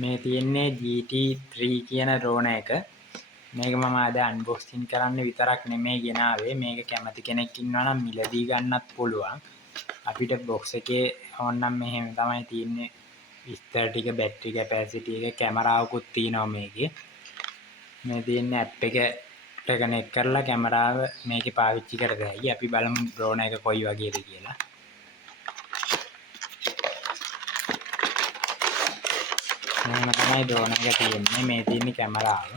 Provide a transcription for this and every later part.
මේ තියෙන්නේ GT3 කියන ඩ්‍රෝන් එක. මේක මම අද අන්බොක්සින් කරන්න විතරක් නෙමෙයි ගෙනාවේ. මේක කැමති කෙනෙක් ඉන්නවා නම් මිලදී ගන්නත් පුළුවන්. අපිට බොක්ස් එකේ ඕනනම් මෙහෙම තමයි තියෙන්නේ. විස්තර ටික, බැටරි කැපැසිටි එක, කැමරාවකුත් තියෙනවා මේකේ. මේ තියෙන්නේ ඇප් එකට කනෙක්ට් කරලා කැමරාව මේකේ පාවිච්චි කරලා හැකි. අපි බලමු ඩ්‍රෝන් එක කොයි වගේද කියලා. මෙහෙම තමයි ඩ්‍රෝන් එක තියෙන්නේ. මේ තියෙන්නේ කැමරාව.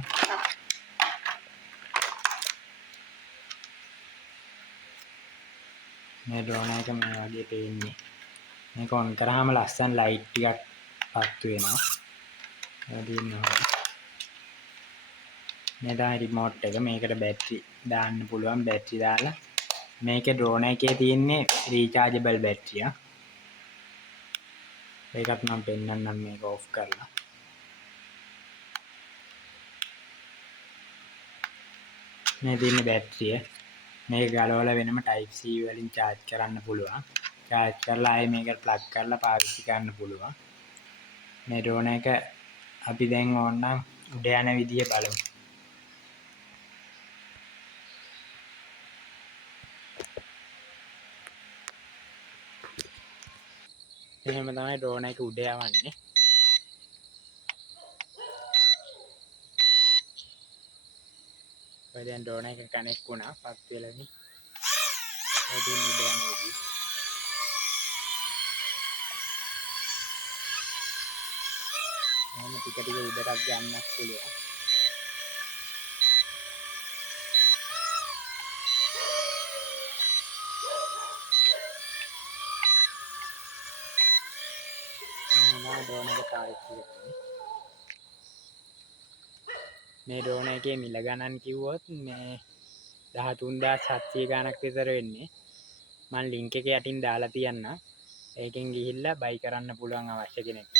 මේ ඩ්‍රෝන් එක මේ වගේ පේන්නේ. මේක ඔන් කරාම ලස්සන ලයිට් ටිකක් පත් වෙනවා. මේ තමයි රිමෝට් එක. මේකට බැටරි දාන්න පුළුවන්. බැටරි දාලා මේකේ ඩ්‍රෝන් එකේ තියෙන්නේ රීචාර්ජබල් බැටරිය. ඒකත් මම පෙන්නන්නම් මේක ඔෆ් කරලා. මේ තියෙන්නේ බැටරිය. මේක ගලවලා වෙනම type C වලින් charge කරන්න පුළුවන්. charge කරලා ආයේ මේකට plug කරලා පාවිච්චි කරන්න පුළුවන්. මේ ඩ්‍රෝන් එක අපි දැන් ඕනනම් උඩ යන විදිය බලමු. එහෙම තමයි ඩ්‍රෝන් එක උඩ යවන්නේ. ඔය දැන් ඩ්‍රෝන් එක කනෙක්ට් වුණා. පත් වෙලානේ. ඔදින් උඩ යන විදිය. ටික ටික උඩටත් ගන්නත් පුළුවන්. ඩ්‍රෝන් එක පාවිච්චි කරන්නේ. මේ ඩ්‍රෝන් එකේ මිල ගණන් කිව්වොත් මේ 13700 ගණක් විතර වෙන්නේ. මම ලින්ක් එක යටින් දාලා තියන්නම්. ඒකෙන් ගිහිල්ලා බයි කරන්න පුළුවන් අවශ්‍ය කෙනෙක්ට.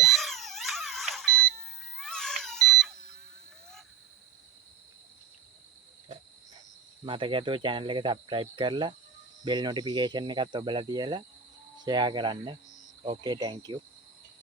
මතක ඇතුව channel එක subscribe කරලා bell notification එකත් ඔබලා තියලා share කරන්න. Okay, thank you.